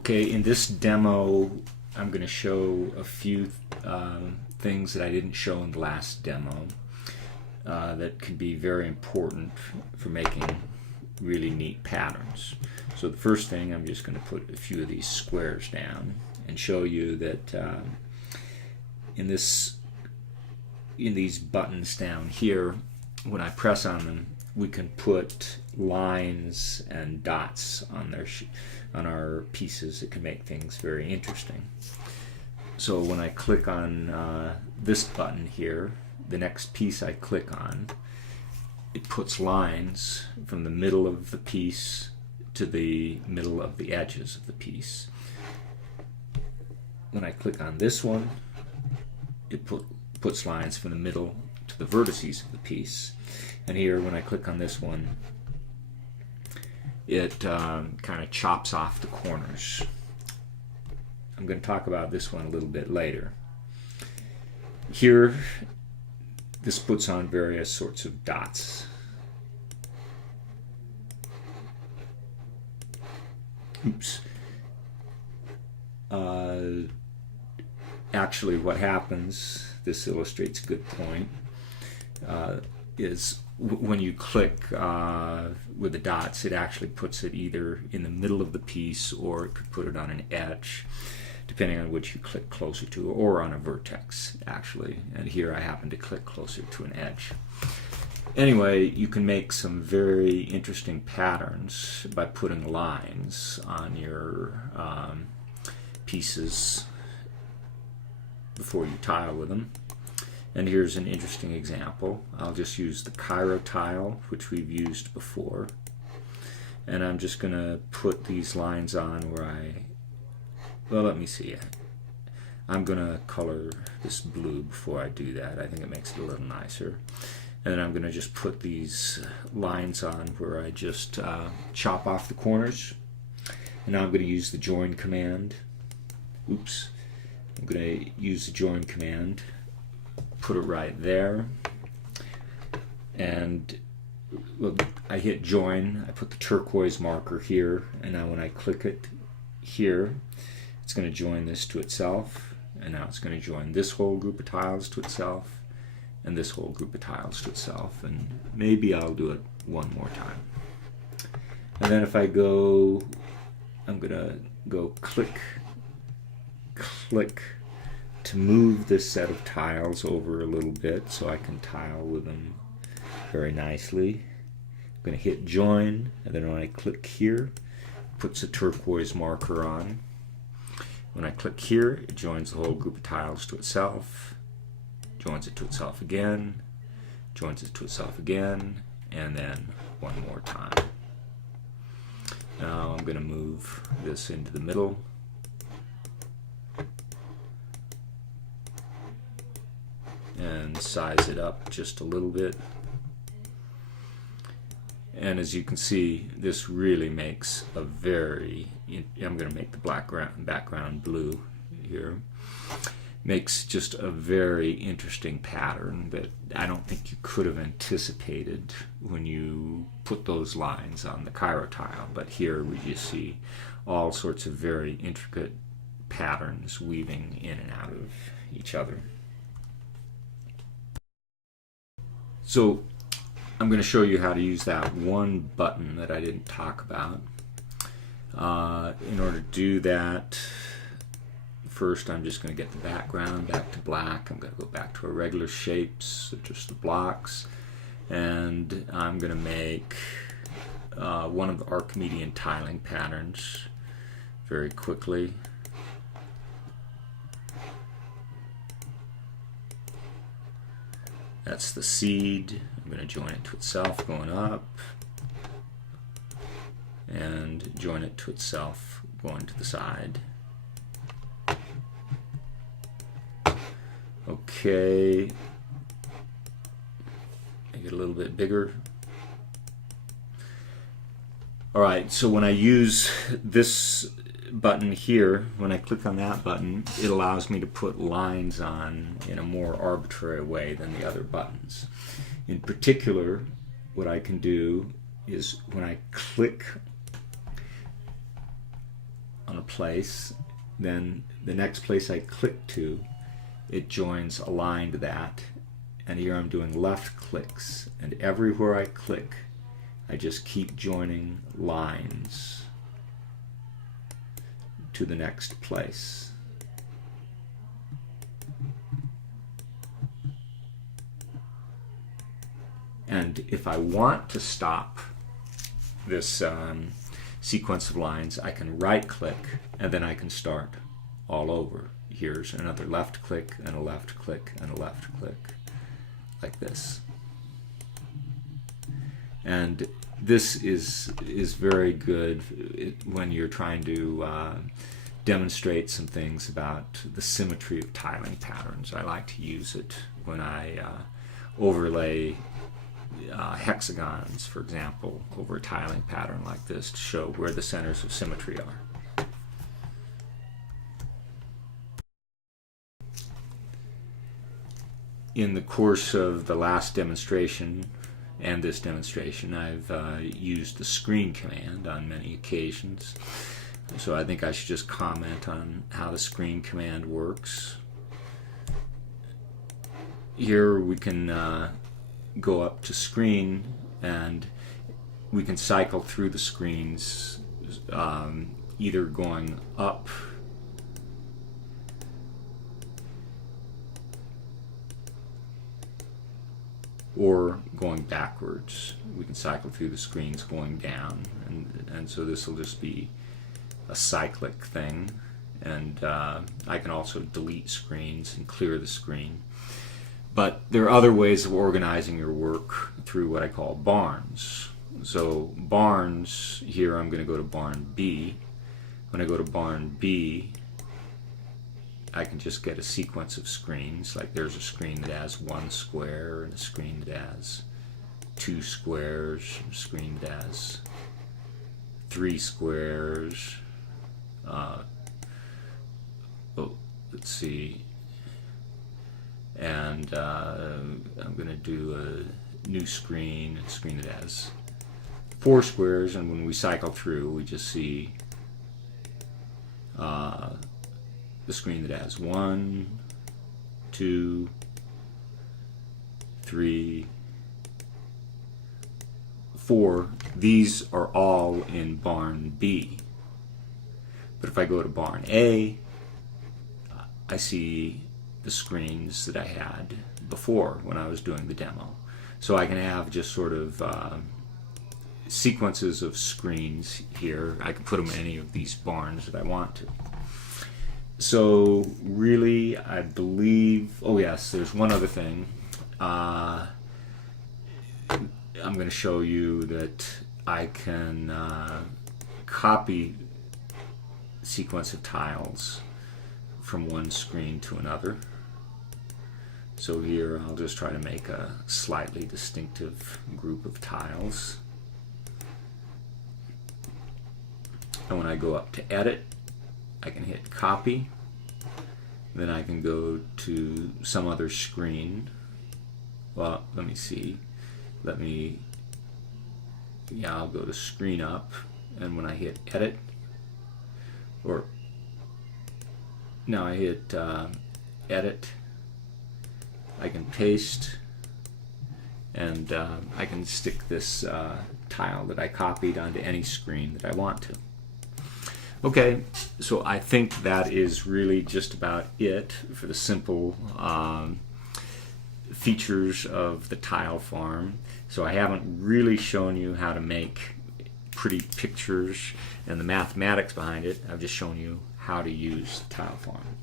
Okay, in this demo, I'm going to show a few things that I didn't show in the last demo that can be very important for making really neat patterns. So the first thing, I'm just going to put a few of these squares down and show you that in these buttons down here, when I press on them, we can put lines and dots on our pieces. It can make things very interesting. So when I click on this button here, the next piece I click on, it puts lines from the middle of the piece to the middle of the edges of the piece. When I click on this one, it puts lines from the middle to the vertices of the piece. And here, when I click on this one, it kind of chops off the corners. I'm going to talk about this one a little bit later. Here, this puts on various sorts of dots. Oops. Actually, what happens, this illustrates a good point, is when you click with the dots, it actually puts it either in the middle of the piece, or it could put it on an edge, depending on which you click closer to, or on a vertex, actually. And here I happen to click closer to an edge. Anyway, you can make some very interesting patterns by putting lines on your pieces before you tile with them. And here's an interesting example. I'll just use the Cairo tile, which we've used before. And I'm just going to put these lines on where well, let me see. I'm going to color this blue before I do that. I think it makes it a little nicer. And then I'm going to just put these lines on where I just chop off the corners. And now I'm going to use the join command. Oops. I'm going to use the join command. Put it right there. And well, I hit join. I put the turquoise marker here. And now when I click it here, it's going to join this to itself. And now it's going to join this whole group of tiles to itself, and this whole group of tiles to itself. And maybe I'll do it one more time. And then if I go, I'm going to go click to move this set of tiles over a little bit so I can tile with them very nicely. I'm going to hit join, and then when I click here, it puts a turquoise marker on. When I click here, it joins the whole group of tiles to itself, joins it to itself again, joins it to itself again, and then one more time. Now I'm going to move this into the middle. And size it up just a little bit. And as you can see, this really makes a very, I'm going to make the background blue here, makes just a very interesting pattern that I don't think you could have anticipated when you put those lines on the Cairo tile. But here we just see all sorts of very intricate patterns weaving in and out of each other. So I'm going to show you how to use that one button that I didn't talk about. In order to do that, first I'm just going to get the background back to black. I'm going to go back to our regular shapes, just the blocks, and I'm going to make one of the Archimedean tiling patterns very quickly. That's the seed. I'm going to join it to itself going up, and join it to itself going to the side. Okay, make it a little bit bigger. Alright, so when I use this button here, when I click on that button, it allows me to put lines on in a more arbitrary way than the other buttons. In particular, what I can do is when I click on a place, then the next place I click to, it joins a line to that. And here I'm doing left clicks, and everywhere I click, I just keep joining lines to the next place. And if I want to stop this sequence of lines, I can right click and then I can start all over. Here's another left click and a left click and a left click, like this. And this is very good when you're trying to demonstrate some things about the symmetry of tiling patterns. I like to use it when I overlay hexagons, for example, over a tiling pattern like this to show where the centers of symmetry are. In the course of the last demonstration and this demonstration, I've used the screen command on many occasions. So I think I should just comment on how the screen command works. Here we can go up to screen and we can cycle through the screens, either going up or going backwards. We can cycle through the screens going down, and so this will just be a cyclic thing. And I can also delete screens and clear the screen. But there are other ways of organizing your work through what I call barns. So barns, here I'm going to go to barn B. When I go to barn B, I can just get a sequence of screens. Like there's a screen that has 1 square, and a screen that has 2 squares, a screen that has 3 squares. Let's see. And I'm going to do a new screen, a screen that has 4 squares, and when we cycle through, we just see the screen that has 1, 2, 3, 4. These are all in barn B. But if I go to barn A, I see the screens that I had before when I was doing the demo. So I can have just sort of sequences of screens here. I can put them in any of these barns that I want to. So really, I believe, oh yes, there's one other thing. I'm going to show you that I can copy a sequence of tiles from one screen to another. So here I'll just try to make a slightly distinctive group of tiles. And when I go up to edit, I can hit copy. Then I can go to some other screen. Well, let me see. I'll go to screen up, and when I hit edit, or now I hit edit, I can paste, and I can stick this tile that I copied onto any screen that I want to. Okay, so I think that is really just about it for the simple features of the tile farm. So I haven't really shown you how to make pretty pictures and the mathematics behind it. I've just shown you how to use the tile farm.